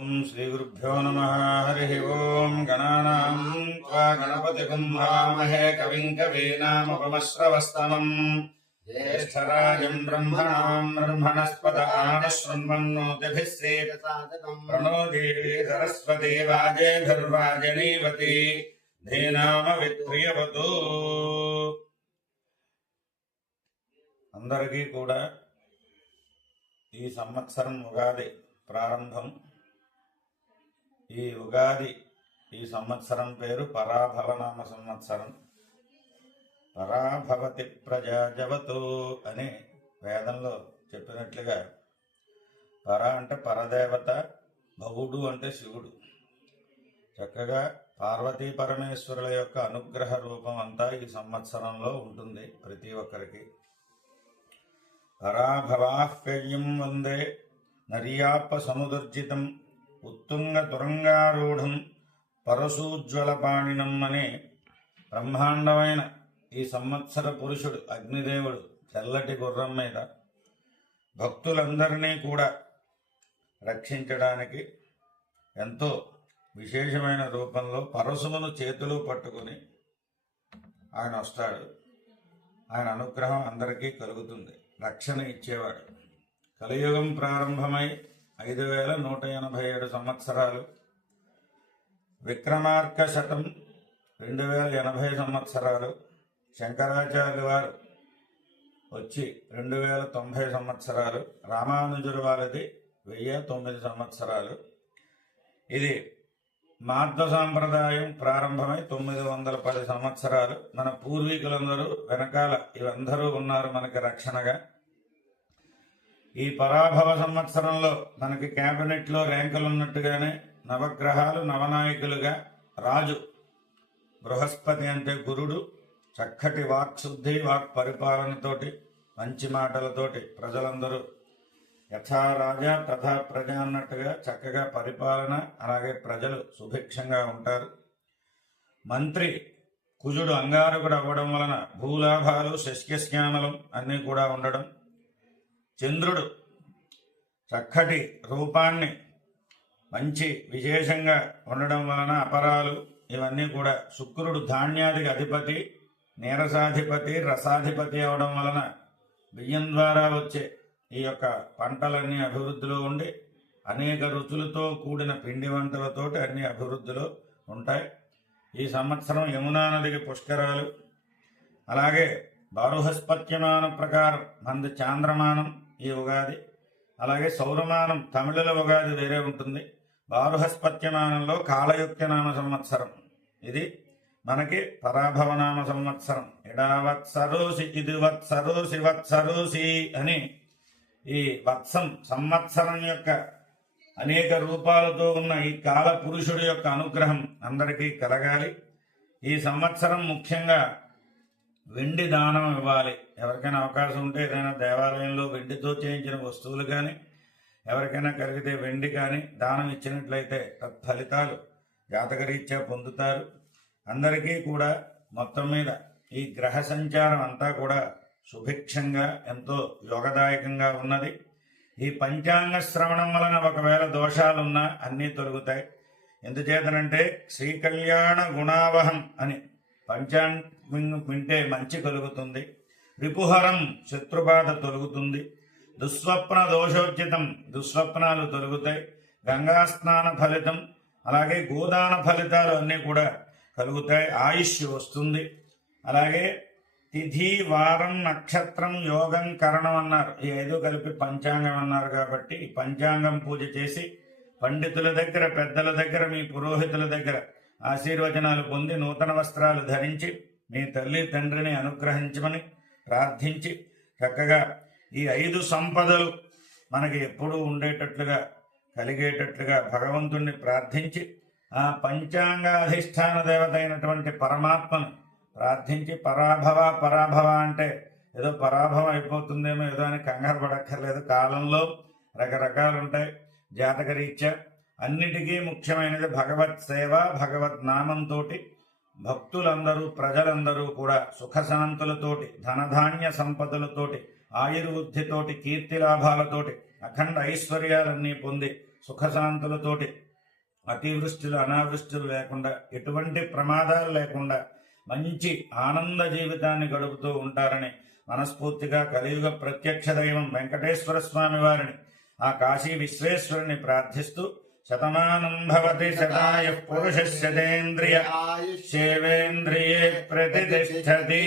श्रीगुरुभ्यो नमः। हरिः ओम्। गणानाम् त्वा गणपतिगुं हवामहे कविं कवीनामुपमश्रवस्तमम् ज्येष्ठराजम् ब्रह्मणाम् ब्रह्मणस्पत आनशृण्वन्नोतिभिः श्रीदसादकम् प्रणो देवी सरस्वती वाजेभिर्वाजनीवती धीनामवित्रियवतु। అందరికీ కూడా ఈ సంవత్సరం ఉగాది ప్రారంభం. ఈ ఉగాది ఈ సంవత్సరం పేరు పరాభవనామ సంవత్సరం. పరాభవతి ప్రజాజవతు అని వేదంలో చెప్పినట్లుగా పర అంటే పరదేవత, భవుడు అంటే శివుడు. చక్కగా పార్వతీ పరమేశ్వరుల యొక్క అనుగ్రహ రూపం అంతా ఈ సంవత్సరంలో ఉంటుంది ప్రతి ఒక్కరికి. పరాభవాహ్యయం వందే నర్యాప సముదర్జితం ఉత్తుంగ తురంగారూఢం పరశూజ్వలపాణినం అనే బ్రహ్మాండమైన ఈ సంవత్సర పురుషుడు అగ్నిదేవుడు తెల్లటి గుర్రం మీద భక్తులందరినీ కూడా రక్షించడానికి ఎంతో విశేషమైన రూపంలో పరశువును చేతిలో పట్టుకుని ఆయన వస్తాడు. ఆయన అనుగ్రహం అందరికీ కలుగుతుంది, రక్షణ ఇచ్చేవాడు. కలియుగం ప్రారంభమై 5187 సంవత్సరాలు, విక్రమార్క శతం 2080 సంవత్సరాలు, శంకరాచార్యుల వారు వచ్చి 2090 సంవత్సరాలు, రామానుజుల వారిది 1009 సంవత్సరాలు. ఇది మాధ్వ సాంప్రదాయం ప్రారంభమై 910 సంవత్సరాలు. మన పూర్వీకులందరూ వెనకాల ఇవందరూ ఉన్నారు మనకి రక్షణగా. ఈ పరాభవ సంవత్సరంలో మనకి క్యాబినెట్లో ర్యాంకులు ఉన్నట్టుగానే నవగ్రహాలు నవనాయకులుగా రాజు బృహస్పతి అంటే గురుడు చక్కటి వాక్శుద్ధి వాక్ పరిపాలనతోటి మంచి మాటలతోటి ప్రజలందరూ యథా రాజా తథా ప్రజ అన్నట్టుగా చక్కగా పరిపాలన, అలాగే ప్రజలు సుభిక్షంగా ఉంటారు. మంత్రి కుజుడు అంగారకుడు అవ్వడం వలన భూలాభాలు శస్యశ్యామలం అన్నీ కూడా ఉండడం. చంద్రుడు చక్కటి రూపాన్ని మంచి విశేషంగా ఉండడం వలన అపరాలు ఇవన్నీ కూడా. శుక్రుడు ధాన్యాదికి అధిపతి, నీరసాధిపతి, రసాధిపతి అవడం వలన బియ్యం ద్వారా వచ్చే ఈ యొక్క పంటలన్నీ అభివృద్ధిలో ఉండి అనేక రుచులతో కూడిన పిండి వంటలతోటి అన్ని అభివృద్ధిలో ఉంటాయి. ఈ సంవత్సరం యమునా నదికి పుష్కరాలు. అలాగే బారుహస్పత్యమాన ప్రకారం మంది చాంద్రమానం ఈ ఉగాది. అలాగే సౌరమానం తమిళుల ఉగాది వేరే ఉంటుంది. బారుహస్పత్యమానంలో కాళయుక్తనామ సంవత్సరం. ఇది మనకి పరాభవనామ సంవత్సరం. ఇడావత్సరోసి ఇది వత్సరోసి వత్సరోసి అని ఈ వత్సం సంవత్సరం యొక్క అనేక రూపాలతో ఉన్న ఈ కాల పురుషుడి యొక్క అనుగ్రహం అందరికీ కలగాలి. ఈ సంవత్సరం ముఖ్యంగా వెండి దానం ఇవ్వాలి. ఎవరికైనా అవకాశం ఉంటే ఏదైనా దేవాలయంలో వెండితో చేయించిన వస్తువులు కానీ, ఎవరికైనా కలిగితే వెండి కానీ దానం ఇచ్చినట్లయితే తత్ఫలితాలు జాతకరీత్యా పొందుతారు. అందరికీ కూడా మొత్తం మీద ఈ గ్రహ సంచారం అంతా కూడా సుభిక్షంగా ఎంతో యోగదాయకంగా ఉన్నది. ఈ పంచాంగ శ్రవణం వలన ఒకవేళ దోషాలున్నా అన్నీ తొలగుతాయి. ఎందుచేతనంటే శ్రీకళ్యాణ గుణావహం అని పంచాంగం వింటే మంచి కలుగుతుంది. రిపుహరం శత్రుబాధ తొలుగుతుంది. దుస్వప్న దోషోచితం దుస్వప్నాలు తొలుగుతాయి. గంగా స్నాన ఫలితం, అలాగే గోదాన ఫలితాలు అన్నీ కూడా కలుగుతాయి. ఆయుష్ వస్తుంది. అలాగే తిథి, వారం, నక్షత్రం, యోగం, కరణం అన్నారు. ఈ 5 కలిపి పంచాంగం అన్నారు. కాబట్టి ఈ పంచాంగం పూజ చేసి పండితుల దగ్గర, పెద్దల దగ్గర, మీ పురోహితుల దగ్గర ఆశీర్వచనాలు పొంది నూతన వస్త్రాలు ధరించి మీ తల్లి తండ్రిని అనుగ్రహించమని ప్రార్థించి చక్కగా ఈ 5 సంపదలు మనకి ఎప్పుడూ ఉండేటట్లుగా కలిగేటట్లుగా భగవంతుణ్ణి ప్రార్థించి ఆ పంచాంగాధిష్టాన దేవత అయినటువంటి పరమాత్మను ప్రార్థించి పరాభవ అంటే ఏదో పరాభవం అయిపోతుందేమో ఏదో అని కంగారు పడక్కర్లేదు. కాలంలో రకరకాలు ఉంటాయి జాతకరీత్యా. అన్నిటికీ ముఖ్యమైనది భగవత్ సేవ, భగవత్ నామంతో భక్తులందరూ ప్రజలందరూ కూడా సుఖశాంతులతోటి, ధనధాన్య సంపదలతోటి, ఆయుర్వృద్ధితోటి, కీర్తి లాభాలతోటి, అఖండ ఐశ్వర్యాలన్నీ పొంది సుఖశాంతులతోటి అతివృష్టిలు అనావృష్టిలు లేకుండా ఎటువంటి ప్రమాదాలు లేకుండా మంచి ఆనంద జీవితాన్ని గడుపుతూ ఉంటారని మనస్ఫూర్తిగా కలియుగ ప్రత్యక్ష దైవం వెంకటేశ్వర స్వామి వారిని ఆ కాశీ విశ్వేశ్వరుని ప్రార్థిస్తూ శతమానం భవతి శతాయ పురుషస్యేంద్రియ ఆయుష్యేంద్రియే ప్రతిష్టతి.